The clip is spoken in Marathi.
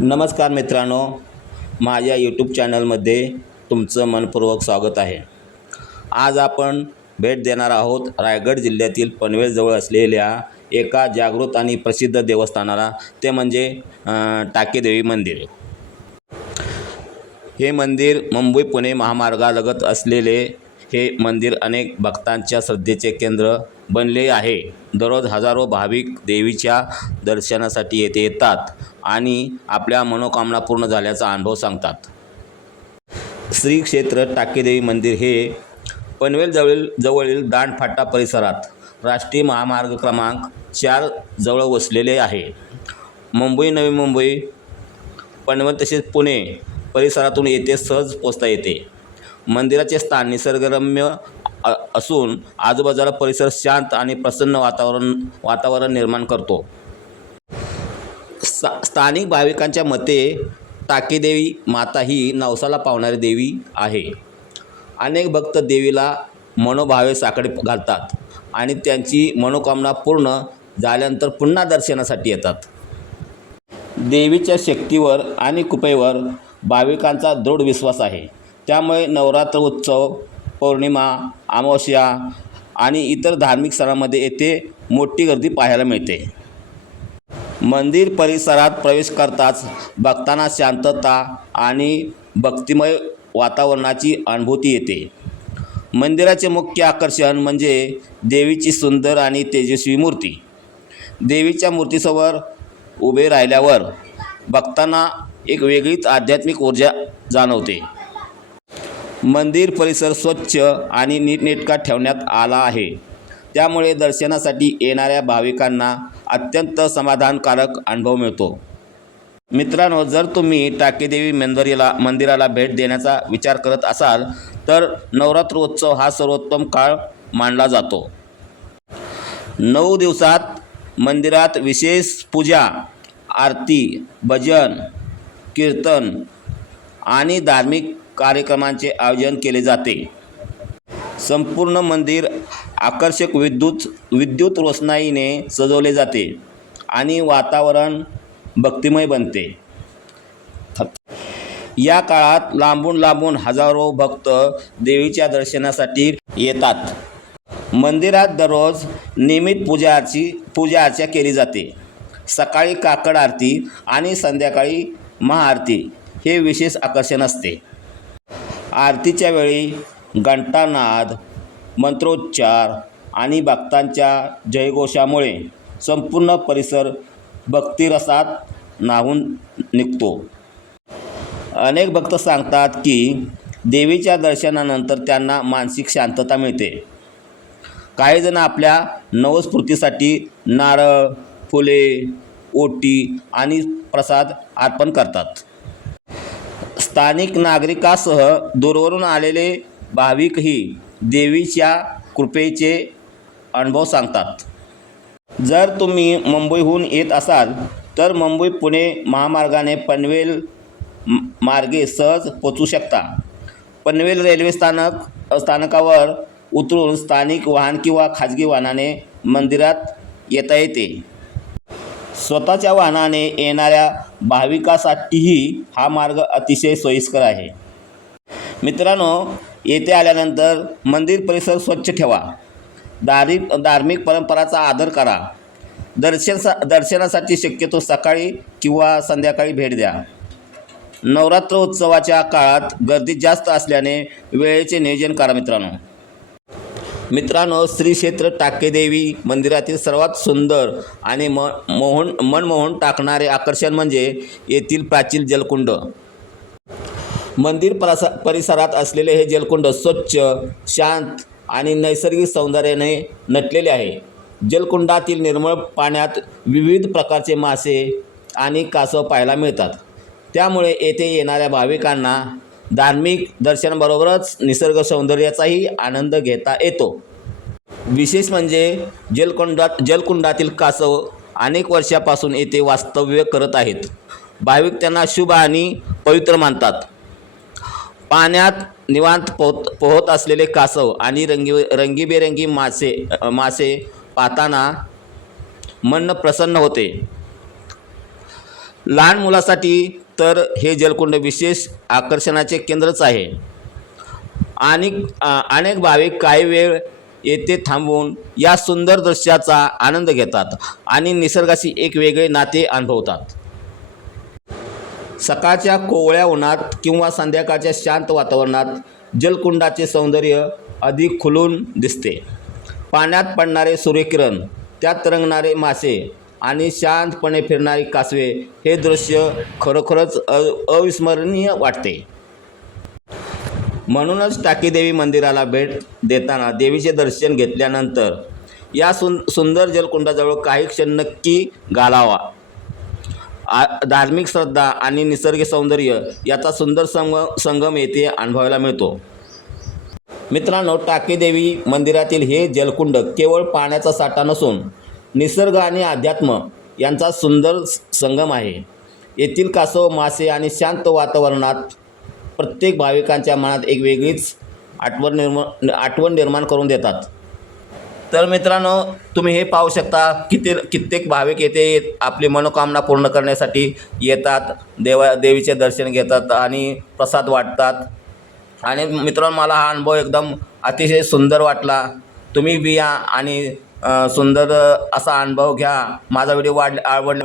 नमस्कार मित्रांनो, माझ्या यूट्यूब चॅनलमध्ये तुमचं मनपूर्वक स्वागत आहे। आज आपण भेट देणार आहोत रायगड जिल्ह्यातील पनवेलजवळ असलेल्या एका जागृत आणि प्रसिद्ध देवस्थानाला, ते म्हणजे टाकेदेवी मंदिर। हे मंदिर मुंबई पुणे महामार्गालगत असलेले हे मंदिर अनेक भक्तांच्या श्रद्धेचे केंद्र बनले आहे। दररोज हजारो भाविक देवीच्या दर्शनासाठी येथे येतात आणि आपल्या मनोकामना पूर्ण झाल्याचा अनुभव सांगतात। श्री क्षेत्र टाकेदेवी मंदिर हे पनवेल जवळील दांडफाटा परिसरात राष्ट्रीय महामार्ग क्रमांक 4 जवळ वसलेले आहे। मुंबई, नवी मुंबई, पनवेल तसेच पुणे परिसरातून येथे सहज पोहोचता येते। मंदिराचे स्थान निसर्गरम्य असून आजूबाजूला परिसर शांत आणि प्रसन्न वातावरण निर्माण करतो। स्थानिक भाविकांच्या मते टाकेदेवी माता ही नवसाला पावणारी देवी आहे। अनेक भक्त देवीला मनोभावे साकडे घालतात आणि त्यांची मनोकामना पूर्ण झाल्यानंतर पुन्हा दर्शनासाठी येतात। देवीच्या शक्तीवर आणि कृपेवर भाविकांचा दृढ विश्वास आहे। त्यामुळे नवरात्र उत्सव, पौर्णिमा, अमावस्या आणि इतर धार्मिक सणांमध्ये येथे मोठी गर्दी पाहायला मिळते। मंदिर परिसरात प्रवेश करताच भक्तांना शांतता आणि भक्तिमय वातावरणाची अनुभूती येते। मंदिराचे मुख्य आकर्षण म्हणजे देवीची सुंदर आणि तेजस्वी मूर्ती। देवीच्या मूर्तीसमोर उभे राहिल्यावर भक्तांना एक वेगळीच आध्यात्मिक ऊर्जा जाणवते। मंदिर परिसर स्वच्छ आणि नीटनेटका ठेवण्यात आला आहे, त्यामुळे दर्शनासाठी येणाऱ्या भाविकांना अत्यंत समाधानकारक अनुभव मिळतो। मित्रांनो, जर तुम्ही टाकेदेवी मंदिराला भेट देण्याचा विचार करत असाल तर नवरात्रोत्सव हा सर्वोत्तम काळ मानला जातो। 9 दिवसात मंदिरात विशेष पूजा, आरती, भजन, कीर्तन आणि धार्मिक कार्यक्रमांचे आयोजन केले जाते। संपूर्ण मंदिर आकर्षक विद्युत रोषणाईने सजवले जाते आणि वातावरण भक्तिमय बनते। या काळात लांबून हजारो भक्त देवीच्या दर्शनासाठी येतात। मंदिरात दररोज नियमित पूजा अर्चा केली जाते। सकाळी काकड आरती आणि संध्याकाळी महाआरती हे विशेष आकर्षण असते। आरतीच्या वेळी घंटानाद, मंत्रोच्चार आणि भक्तांच्या जयघोषामुळे संपूर्ण परिसर भक्तिरसात न्हाऊन निघतो। अनेक भक्त सांगतात की देवीच्या दर्शनानंतर त्यांना मानसिक शांतता मिळते। काही जण आपल्या नवस्फूर्तीसाठी नारळ, फुले, ओटी आणि प्रसाद अर्पण करतात। स्थानिक नागरिकांसह दूरवरून आलेले भाविकही देवीच्या कृपेचे अनुभव सांगतात। जर तुम्ही मुंबईहून येत असाल तर मुंबई पुणे महामार्गाने पनवेल मार्गे सहज पोहोचू शकता। पनवेल रेल्वे स्थानकावर उतरून स्थानिक वाहन किंवा खाजगी वाहनाने मंदिरात येता येते। स्वतःच्या वाहनाने येणाऱ्या भाविकांसाठीही हा मार्ग अतिशय सोयीस्कर आहे। मित्रांनो, येथे आल्यानंतर मंदिर परिसर स्वच्छ ठेवा, धार्मिक परंपरांचा आदर करा, दर्शनासाठी शक्यतो सकाळी किंवा संध्याकाळी भेट द्या। नवरात्रोत्सवाच्या काळात गर्दी जास्त असल्याने वेळेचे नियोजन करा। मित्रांनो, श्री क्षेत्र टाकेदेवी मंदिरातील सर्वात सुंदर आणि मनमोहन टाकणारे आकर्षण म्हणजे येथील प्राचीन जलकुंड। मंदिर परिसरात असलेले हे जलकुंड स्वच्छ, शांत आणि नैसर्गिक सौंदर्याने नटलेले आहे। जलकुंडातील निर्मळ पाण्यात विविध प्रकारचे मासे आणि कासव पाहायला मिळतात। त्यामुळे येथे येणाऱ्या भाविकांना धार्मिक दर्शनाबरोबरच निसर्ग सौंदर्याचाही आनंद घेता येतो। विशेष म्हणजे जलकुंडातील कासव अनेक वर्षापासून येथे वास्तव्य करत आहेत। भाविक त्यांना शुभ आणि पवित्र मानतात। पाण्यात निवांत पोहत असलेले कासव आणि रंगीबेरंगी मासे पाहताना मन प्रसन्न होते। लहान मुलासाठी तर हे जलकुंड विशेष आकर्षणाचे केंद्रच आहे. आणि अनेक भाविक काही वेळ येथे थांबून या सुंदर दृश्याचा आनंद घेतात आणि निसर्गाशी एक वेगळे नाते अनुभवतात. सकाळच्या कोवळ्या उन्हात किंवा संध्याकाळच्या शांत वातावरणात जलकुंडाचे सौंदर्य अधिक खुलून दिसते. पाण्यात पडणारे सूर्यकिरण, त्यात तरंगणारे मासे आणि शांतपणे फिरणारी कासवे हे दृश्य खरोखरच अविस्मरणीय वाटते. म्हणूनच टाकीदेवी मंदिराला भेट देताना देवीचे दर्शन घेतल्यानंतर या सुंदर जलकुंडाजवळ काही क्षण नक्की घालावा. धार्मिक श्रद्धा आणि निसर्ग सौंदर्य याचा सुंदर संगम येथे अनुभवायला मिळतो. मित्रांनो, टाकीदेवी मंदिरातील हे जलकुंड केवळ पाण्याचा साठा नसून निसर्ग आणि अध्यात्म यांचा सुंदर संगम आहे. येथील कासव, मासे आणि शांत वातावरणात प्रत्येक भाविकांच्या मनात एक वेगळीच आठवण निर्माण करून देतात. तर मित्रांनो, तुम्ही हे पाहू शकता कित्येक भाविक येथे आपली मनोकामना पूर्ण करण्यासाठी येतात, देवीचे दर्शन घेतात आणि प्रसाद वाटतात. आणि मित्रांनो, मला हा अनुभव एकदम अतिशय सुंदर वाटला. तुम्ही बी या आणि सुंदर असा अनुभव घ्या. माझा व्हिडिओ आवडला